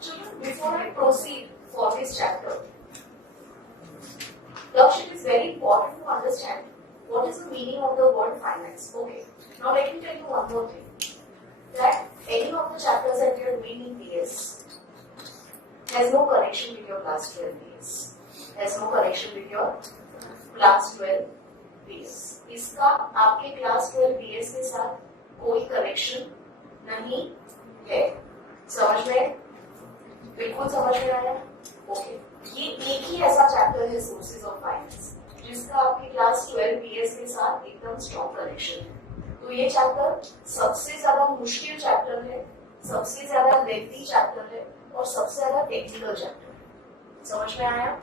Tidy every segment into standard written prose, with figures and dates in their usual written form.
Children, before I proceed for this chapter, Lakshit, it is very important to understand what is the meaning of the word finance. Okay, now let me tell you one more thing. That any of the chapters that you are doing in BS has no connection with your class 12 BS. Has no connection with your class 12 BS. इसका आपके class 12 BS के साथ कोई connection नहीं है. समझ में? बिल्कुल समझ में आया? ओके. ये एक ही ऐसा चैप्टर है सोर्सेज ऑफ फाइनेंस जिसका आपके क्लास 12 BS के साथ एकदम स्ट्रॉन्ग कनेक्शन है. तो ये चैप्टर सबसे ज्यादा मुश्किल चैप्टर है, सबसे ज्यादा लेंथी चैप्टर है और सबसे ज्यादा टेक्निकल चैप्टर है. समझ में आया?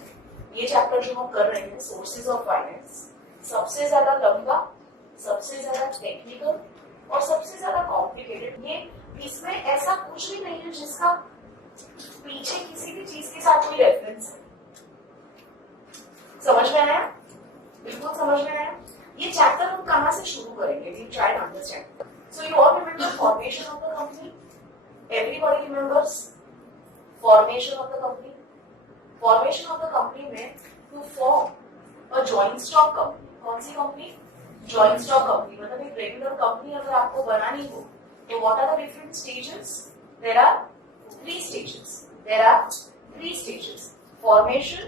ये चैप्टर जो हम कर रहे हैं सोर्सेज ऑफ फाइनेंस सबसे ज्यादा लंबा, सबसे ज्यादा टेक्निकल और सबसे ज्यादा कॉम्प्लिकेटेड. ये इसमें ऐसा कुछ भी नहीं है जिसका पीछे किसी भी चीज के साथ कोई रेफरेंस है. समझ में आया? बिल्कुल समझ में आया. ये चैप्टर हम कहां से शुरू करेंगे? We try to understand. So you all remember formation of the company. Everybody remembers formation of the company. Formation of the company में to form a joint stock company. कौन सी कंपनी? Joint stock company. मतलब एक regular company अगर आपको बनानी हो तो what are the different stages? There are three stages. There are three stages: formation,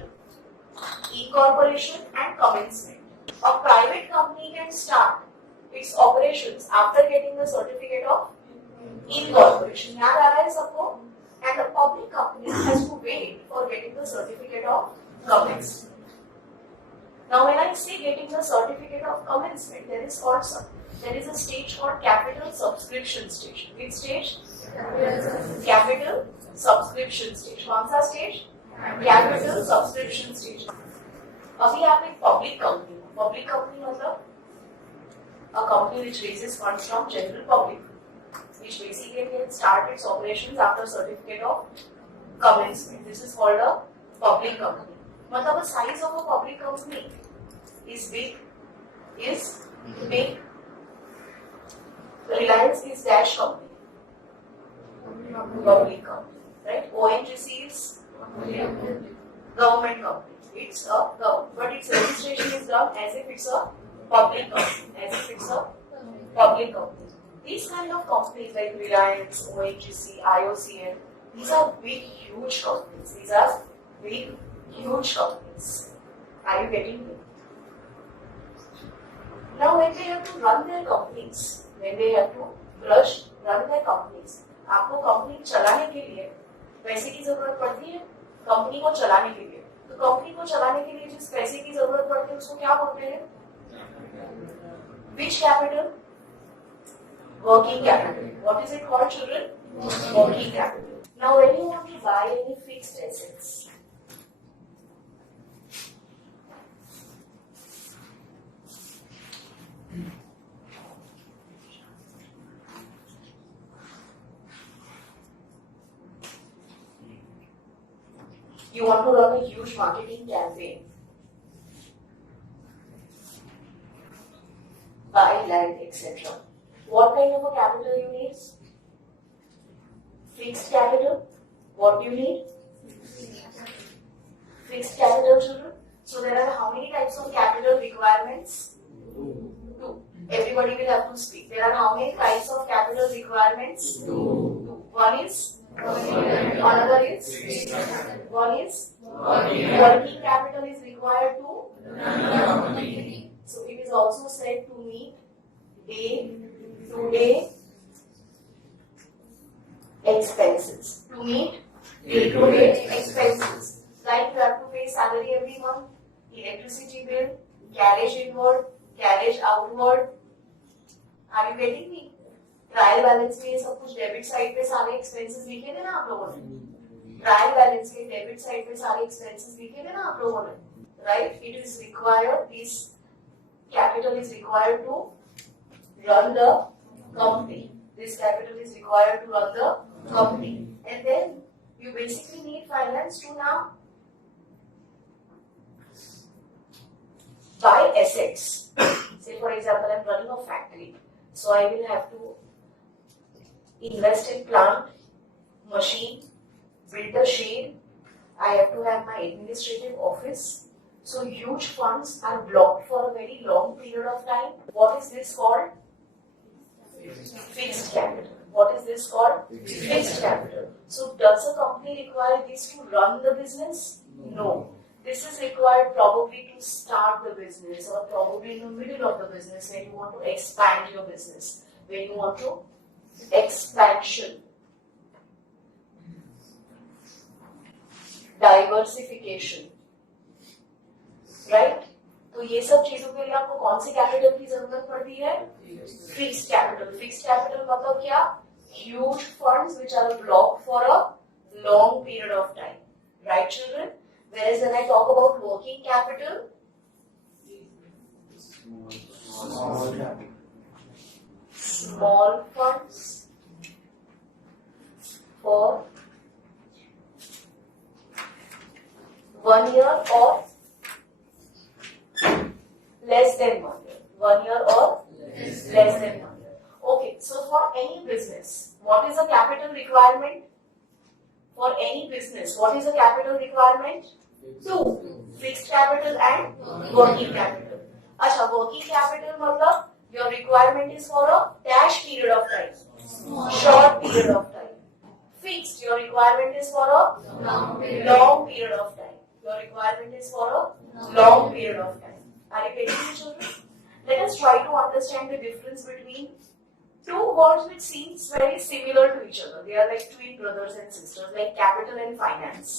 incorporation, and commencement. A private company can start its operations after getting the certificate of incorporation. याद आ रहा है सबको? And a public company has to wait for getting the certificate of commencement. Now, when I say getting the certificate of commencement, there is a stage called capital subscription stage. Which stage? Capital subscription stage. कौन सा stage? Capital subscription stage. अभी आप एक public company, public company मतलब a company which raises funds from general public, which basically can start its operations after certificate of commencement. This is called a public company. मतलब the size of a public company is big. Reliance is dash company. Public company, right? ONGC is government company. It's a government, but its registration is done as if it's a public company. These kind of companies like Reliance, ONGC, IOCL, these are big, huge companies. Are you getting me? Now, when they have to run their companies, आपको company चलाने के लिए पैसे की जरूरत पड़ती है. Company को चलाने के लिए, तो कंपनी को चलाने के लिए जिस पैसे की जरूरत पड़ती है उसको क्या बोलते हैं? Which capital? Working capital. What is it called, children? Working capital. Now, when you want to buy any fixed assets, you want to run a huge marketing campaign, buy land, etc. What kind of a capital you need? Fixed capital. What do you need? Fixed capital, children. So there are how many types of capital requirements? Two. Everybody will have to speak. There are how many types of capital requirements? Two. One is another is working capital is required to run the company. So it is also said to meet day-to-day expenses. To meet day-to-day expenses. Like you have to pay salary every month, electricity bill, carriage inward, carriage outward. Are you getting me? Trial balance में सब कुछ debit side पे सारे expenses लिखे थे ना आप लोगों ने. ट्रायल बैलेंस के डेबिट साइड पे सारे एक्सपेंसेस लिखे थे ना आप लोगों ने, right? It is required, this capital is required to run the company. This capital is required to run the company. And then you basically need finance to now buy assets. Say for example, I'm running a factory, so I will have to invest in plant, machine, build a shade, I have to have my administrative office. So huge funds are blocked for a very long period of time. What is this called? Fixed capital. What is this called? Fixed capital. So does a company require this to run the business? No. This is required probably to start the business or probably in the middle of the business when you want to expand your business. When you want to expansion. Diversification. Right तो ये सब चीजों के लिए आपको कौन सी capital की जरूरत पड़ती है? Fixed capital. फिक्स्ड कैपिटल मतलब क्या? Huge funds which are blocked for a long period of time. Right children? Whereas when I talk about working capital, small funds for 1 year or less than 1 year. 1 year or less than 1 year. Okay, so for any business, what is the capital requirement? For any business, what is the capital requirement? Two. Fixed capital and working capital. अच्छा, working capital मतलब your requirement is for a dash period of time. Short period of time. Fixed, your requirement is for a long period of time. Your requirement is for a long period of time. Are you getting it, children? Let us try to understand the difference between two words which seems very similar to each other. They are like twin brothers and sisters, like capital and finance.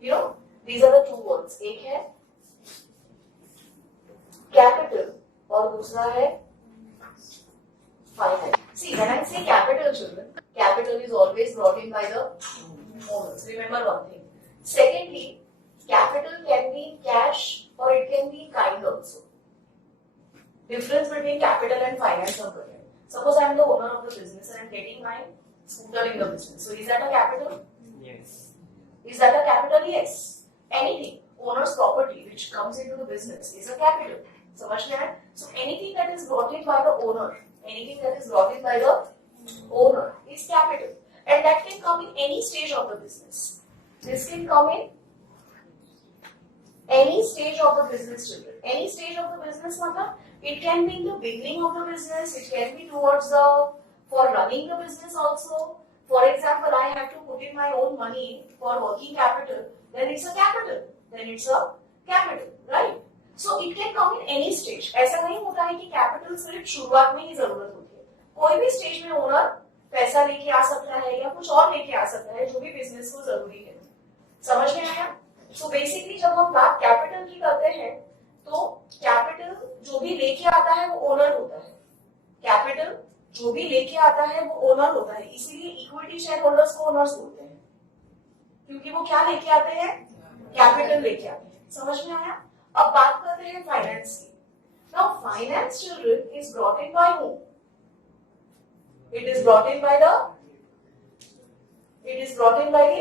You know, these are the two words. एक है capital और दूसरा है finance. See, when I say capital, children, capital is always brought in by the owners. Remember one thing. Secondly, capital can be cash or it can be kind also. Difference between capital and finance are clear. Suppose I am the owner of the business and I am getting my scooter in the business. So is that a capital? Yes. Is that a capital? Yes. Anything, owner's property which comes into the business is a capital. समझ में आया? So anything that is brought in by the owner, anything that is brought in by the owner is capital, and that can come in any stage of the business. This can come in any stage of the business, children. Any stage of the business मतलब it can be in the beginning of the business, it can be towards the for running the business also. For example, I have to put in my own money for working capital. Then it's a capital. Then it's a capital, right? So it can come in any stage. ऐसा नहीं होता है कि capital सिर्फ शुरुआत में ही जरूरत होती है. कोई भी स्टेज में ओनर पैसा लेके आ सकता है या कुछ और लेके आ सकता है जो भी बिजनेस को जरूरी है. समझ में आया? So basically जब हम बात कैपिटल की करते हैं तो कैपिटल जो भी लेके आता है वो ओनर होता है. कैपिटल जो भी लेके आता है वो ओनर होता है. इसीलिए इक्विटी शेयर होल्डर्स को ओनर्स बोलते हैं क्योंकि वो क्या लेके आते हैं? कैपिटल लेके आते हैं. समझ में आया? अब बात करते हैं फाइनेंस की. Now finance, children, is brought in by whom? It is brought in by the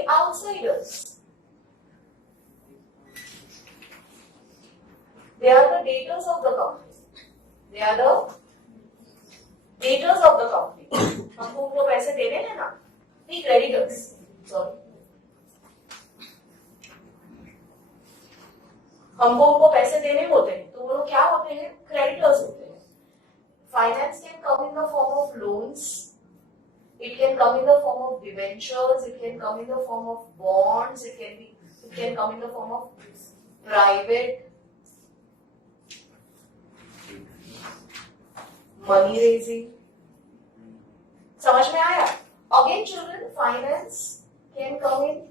outsiders. They are the debtors of the company. They are the debtors of the company. हमको उनको पैसे देने हैं ना? नहीं, creditors. Sorry. हमको उनको पैसे देने होते हैं तो वो लोग क्या होते हैं? क्रेडिटर्स होते हैं. Finance can come in the form of loans, it can come in the form of debentures, it can come in the form of bonds, it can come in the form of private money raising. समझ में आया? Again children, finance can come in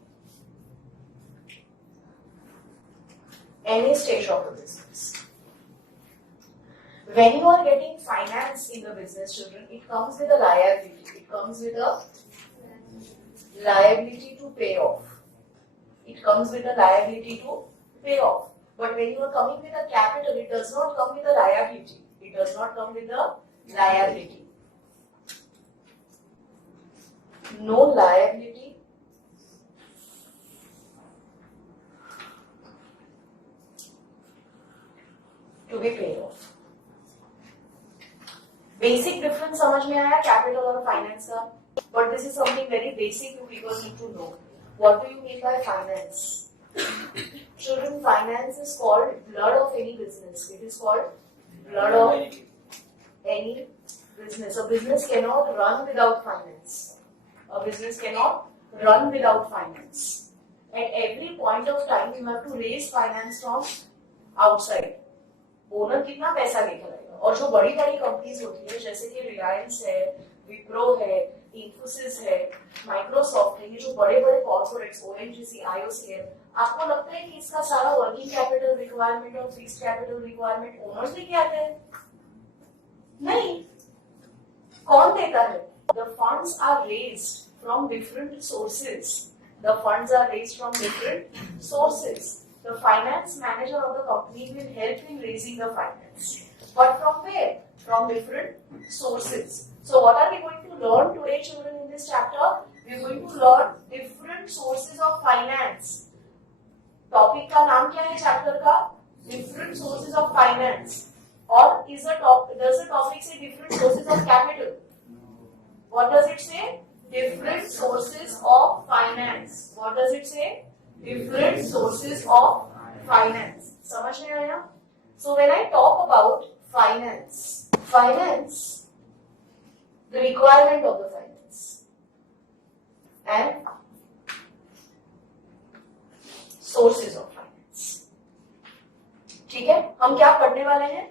any stage of the business. When you are getting finance in the business, children, it comes with a liability. It comes with a liability to pay off. It comes with a liability to pay off. But when you are coming with a capital, it does not come with a liability. It does not come with a liability. No liability. To be paid off. Basic difference समझ में आया capital और finance का? But this is something very basic you people need to know. What do you mean by finance? Children, finance is called blood of any business. It is called blood of any business. A business cannot run without finance. A business cannot run without finance. At every point of time, you have to raise finance from outside. Owner कितना पैसा लेकर आएगा? और जो बड़ी बड़ी companies होती है जैसे कि रिलायंस है, विप्रो है, इंफोसिस है, माइक्रोसॉफ्ट है, ये जो बड़े बड़े कॉर्पोरेट्स ओएनजीसी, आईओसीएल, आपको लगता है कि इसका सारा वर्किंग कैपिटल रिक्वायरमेंट और फिक्स्ड कैपिटल रिक्वायरमेंट ओनर्स लेके आते हैं? नहीं. कौन देता है? The funds are raised from different sources. The funds are raised from different sources. The finance manager of the company will help in raising the finance. But from where? From different sources. So what are we going to learn today, children, in this chapter? We are going to learn different sources of finance. Topic का नाम क्या है chapter का? Different sources of finance. Or does the topic say different sources of capital? What does it say? Different sources of finance. What does it say? Different sources of finance. समझ में आया? So when I talk about finance, the requirement of the finance and sources of finance. ठीक है? हम क्या पढ़ने वाले हैं?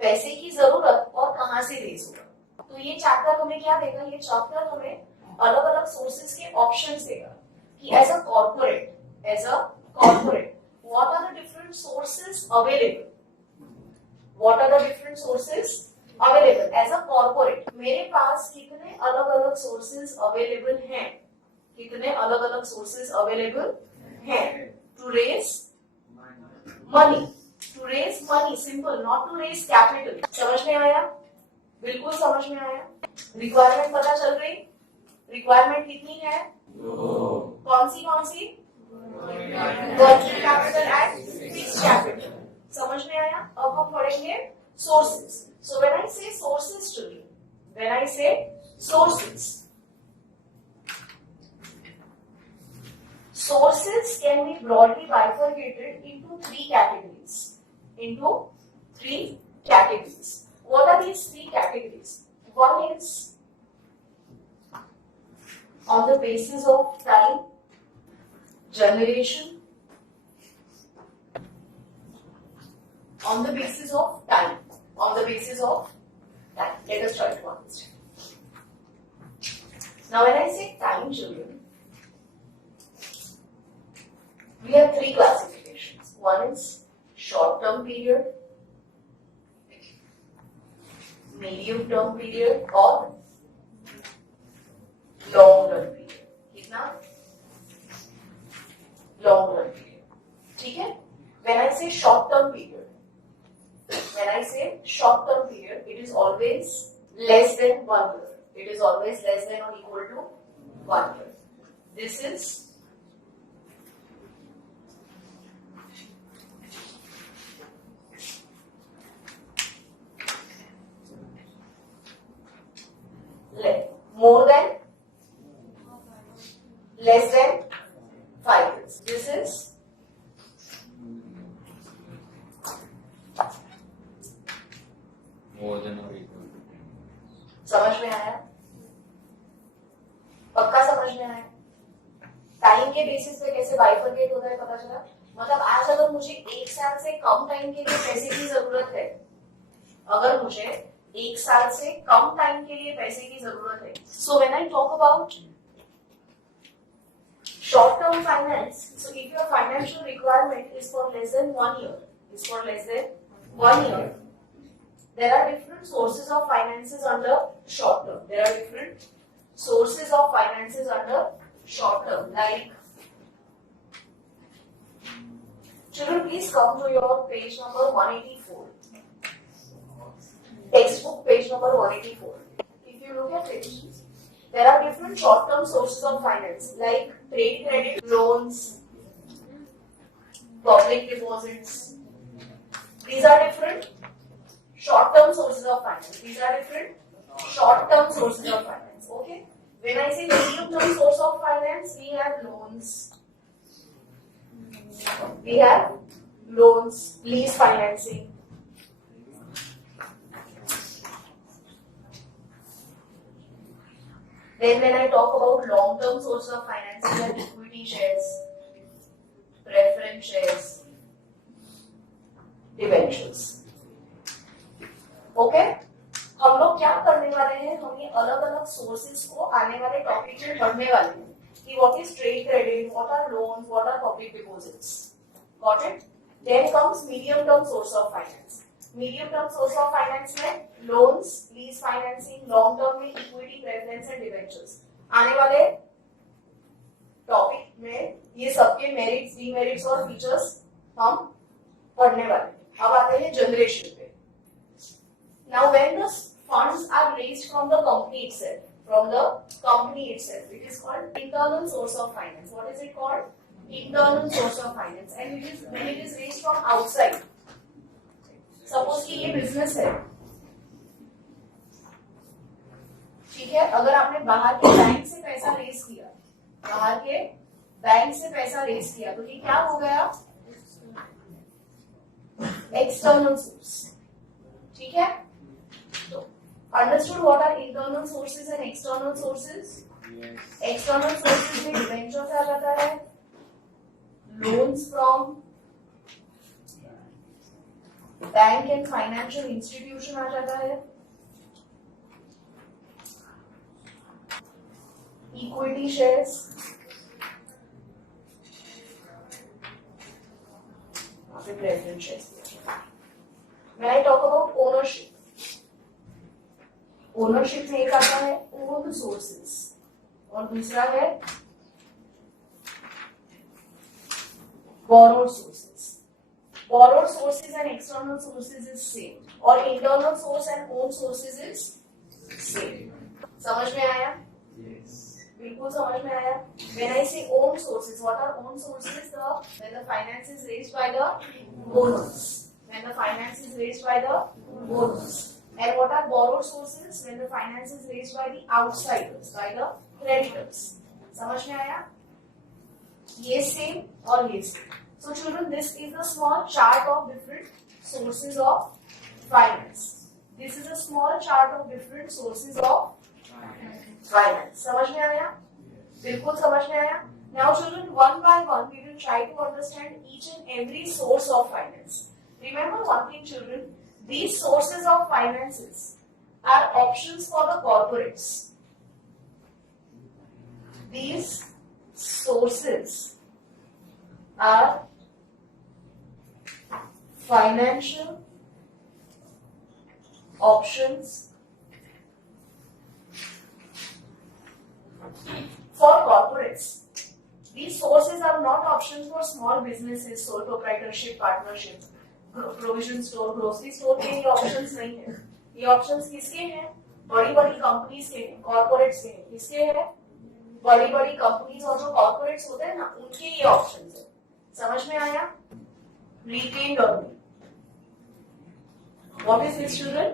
पैसे की जरूरत और कहां से रेज होगा. तो ये चैप्टर हमें क्या देगा? ये चैप्टर हमें अलग अलग सोर्सेज के ऑप्शंस देगा कि as a corporate what are the different sources available? What are the different sources available as a corporate? मेरे पास कितने अलग अलग sources available हैं? कितने अलग अलग sources available हैं to raise money? To raise money, simple, not to raise capital. समझ में आया? बिल्कुल समझ में आया? रिक्वायरमेंट पता चल गई? रिक्वायरमेंट कितनी है? कौन सी? Working capital and fixed capital. समझ में आया? अब हम पढ़ेंगे सोर्सेज. सो व्हेन आई से सोर्सेज चिल्ड्रन, व्हेन आई से sources, sources can be broadly bifurcated into three categories. What are these three categories? One is on the basis of time, generation. On the basis of time. Let us try to understand. Now when I say time, children, we have three classifications. One is short-term period, medium-term period और long-run period. कितना? Long-run period. ठीक है? When I say short-term period, it is always less than 1 year. It is always less than or equal to 1 year. This is more than, less than 5 years. This is more than or equal to 10 years. समझ में आया? पक्का समझ में आया? Time के basis पे कैसे बाइफरकेट होता है पता चला? मतलब आज अगर मुझे 1 साल से कम टाइम के लिए पैसे की जरूरत है, अगर मुझे 1 साल से कम टाइम के लिए पैसे की जरूरत है, so when I talk about short term finance, so if your financial requirement is for less than 1 year, there are different sources of finances under short term. Like, children, please come to your page number 184. Textbook page number 184. If you look at it, there are different short-term sources of finance like trade credit, loans, public deposits. These are different short-term sources of finance. Okay? When I say medium-term source of finance, we have loans. We have loans, lease financing. Then when I talk about long-term source of finance, we have equity shares, preference shares, debentures. Okay हम लोग क्या करने वाले हैं, हम ये अलग अलग सोर्सेज को आने वाले टॉपिक में पढ़ने वाले हैं कि what is trade credit, what are loans, what are public deposits. Got it. Then comes medium term source of finance. Medium term source of finance में loans, lease financing, long term में equity, preference and debentures. आने वाले topic में ये सबके merits, demerits और features हम पढ़ने वाले हैं. अब आते हैं जनरेशन पे. Now, when the funds are raised from the company itself, it is called internal source of finance. What is it called? Internal source of finance. And when it is raised from outside. Suppose कि ये business है, ठीक है. अगर आपने बाहर के bank से पैसा रेज किया, तो ये क्या हो गया? External source. ठीक है. Understood what are internal sources and external sources? Yes. External sources में debentures आ जाता है, loans from bank and financial institution आ जाता है, equity shares, preference shares. When I talk about ownership, ownership में एक आता है ओन सोर्सेस और दूसरा है borrowed sources. Borrowed sources and external sources is same और internal source and own sources is same. समझ में आया? Yes. बिल्कुल समझ में आया. When I say own sources, what are own sources? When the finance is raised by the owners. When the finance is raised by the owners. And what are borrowed sources? When the finance is raised by the outsiders, by the creditors. समझ में आया? ये same और ये same. So children, this is a small chart of different sources of finance. This is a small chart of different sources of finance. समझ में आया? बिल्कुल समझ में आया? Now children, one by one, we will try to understand each and every source of finance. Remember one thing, children. These sources of finances are options for the corporates. These sources are financial options for corporates. These sources are not options for small businesses, sole proprietorship, partnership, provision store, grocery store के ये options नहीं है. ये options किसके हैं? बड़ी बड़ी companies के हैं, कॉर्पोरेट्स के हैं. किसके हैं? बड़ी बड़ी कंपनीज और जो कॉर्पोरेट्स होते हैं ना, उनके ये ऑप्शंस है. समझ में आया? Retained earning. What is this children?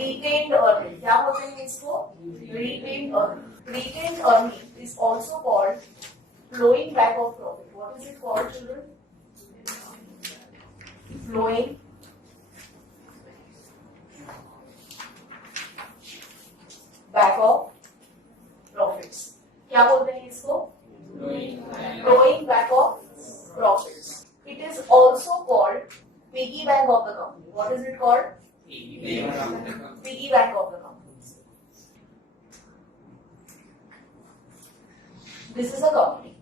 Retained earning. क्या बोलते हैं इसको? Retained earning. Retained earning is also called flowing back of profit. What is it called children? Flowing back of profits. क्या बोलते हैं इसको? Flowing back of profits. It is also called piggy bank of the company. What is it called? Piggy bank of the company. This is a company.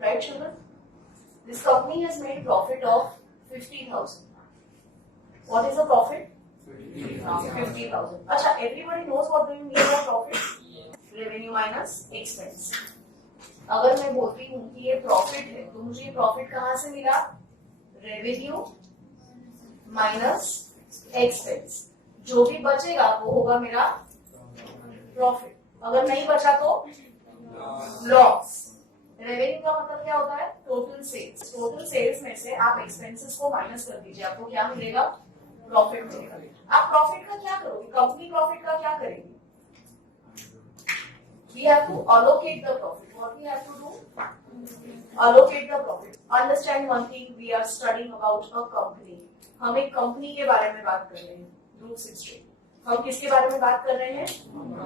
Right, children? This company has made profit of 50,000. What is the profit? 50,000. अच्छा, everybody knows what do you mean by profit? Revenue minus expense. अगर मैं बोलती हूँ कि ये profit है, तो मुझे ये प्रॉफिट कहाँ से मिला? Revenue minus expense. जो भी बचेगा वो होगा मेरा प्रॉफिट. अगर नहीं बचा तो लॉस. रेवेन्यू का मतलब क्या होता है? Total sales. टोटल सेल्स में से आप एक्सपेंसेस को माइनस कर दीजिए, आपको क्या मिलेगा? प्रॉफिट मिलेगा. आप प्रॉफिट का क्या करोगे? कंपनी प्रॉफिट का क्या करेंगे? We have to allocate the profit. What we have to do? Allocate the profit. Understand one thing. We are studying about a company. हम एक कंपनी के बारे में बात कर रहे हैं. Rule 16. हम किसके बारे में बात कर रहे हैं?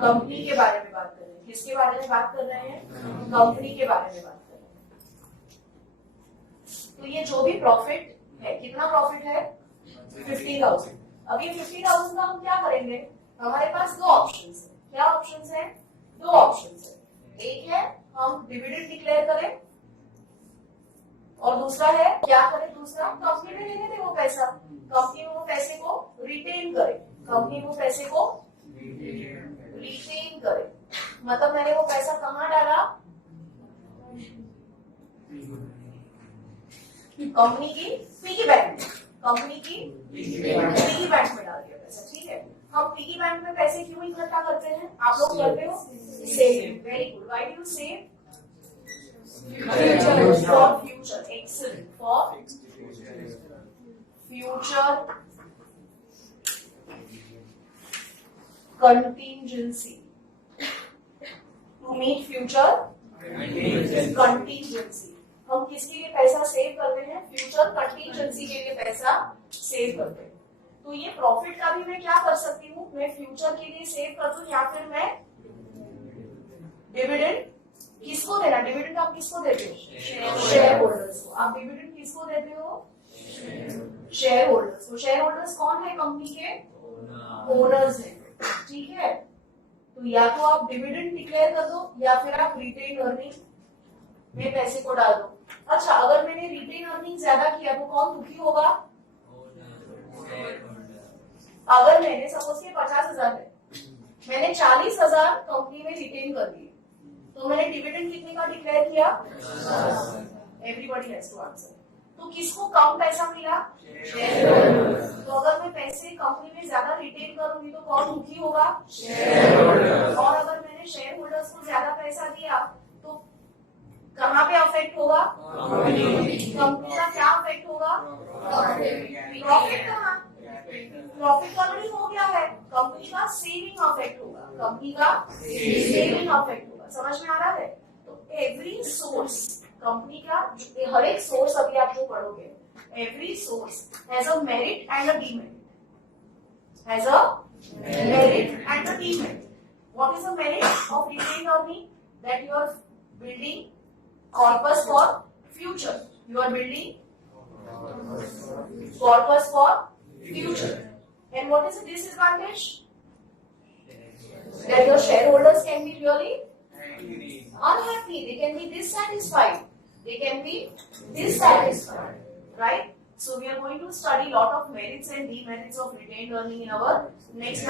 कंपनी के बारे में बात कर रहे हैं. किसके बारे में बात कर रहे हैं? कंपनी के बारे में बात कर रहे हैं. तो ये जो भी प्रॉफिट है, कितना प्रॉफिट है? 50,000. अब ये 50,000 का हम क्या करेंगे? हमारे पास दो ऑप्शंस हैं. क्या ऑप्शंस हैं? दो ऑप्शंस है. एक है हम डिविडेंड डिक्लेयर करें और दूसरा है क्या करें? दूसरा कंपनी में लेने दें वो पैसा, कंपनी में वो पैसे को रिटेन करे, कंपनी में वो पैसे को रिटेन करे. मतलब मैंने वो पैसा कहाँ डाला? कंपनी की पिगी बैंक में, कंपनी की पिगी बैंक में डाल दिया पैसा. ठीक है. हम पिगी बैंक में पैसे क्यों इकट्ठा करते हैं? आप लोग करते हो? Saving. Very good. Why do you save? For future. Excellent. For future contingency. To meet future contingency. हम किसके लिए पैसा सेव करते हैं? फ्यूचर कंटिंजेंसी के लिए पैसा सेव करते हैं. तो ये प्रॉफिट का भी मैं क्या कर सकती हूँ? मैं फ्यूचर के लिए सेव कर दूं या फिर मैं डिविडेंड किसको देना? डिविडेंड आप किसको देते हो? शेयर होल्डर्स को. आप डिविडेंड किसको देते हो? शेयर होल्डर्स को. शेयर होल्डर्स कौन है? कंपनी के ओनर्स हैं. ठीक है. तो या तो आप डिविडेंड डिक्लेयर कर दो या फिर आप रिटेन अर्निंग में पैसे को डाल दो. अच्छा, अगर मैंने रिटेन अर्निंग ज्यादा किया तो कौन दुखी होगा? अगर मैंने सपोज के 50,000 है, मैंने 40,000 कंपनी में रिटेन कर दिए, तो मैंने डिविडेंड कितने का डिक्लेयर किया? Everybody has to answer. तो किसको कम पैसा मिला? Shareholders. तो अगर मैं पैसे कंपनी में ज्यादा रिटेन करूंगी तो कौन दुखी होगा? Share holders. और अगर मैंने शेयर होल्डर्स को ज्यादा पैसा दिया तो कहाँ पे अफेक्ट होगा? कंपनी का क्या अफेक्ट होगा? प्रॉफिट. कहाँ? प्रॉफिट ऑलरेडी हो गया है. कंपनी का सेविंग अफेक्ट होगा. कंपनी का सेविंग अफेक्ट होगा. समझ में आ रहा है? तो एवरी सोर्स, कंपनी का हर एक सोर्स अभी आप जो पढ़ोगे, every source has a merit and a demerit. Has a merit and a demerit. What is the merit of retain earning? That you are building corpus for future. You are building corpus for future. And what is the disadvantage? That your shareholders can be really unhappy. They can be dissatisfied. They can be dissatisfied. Right? So we are going to study lot of merits and demerits of retained earning in our next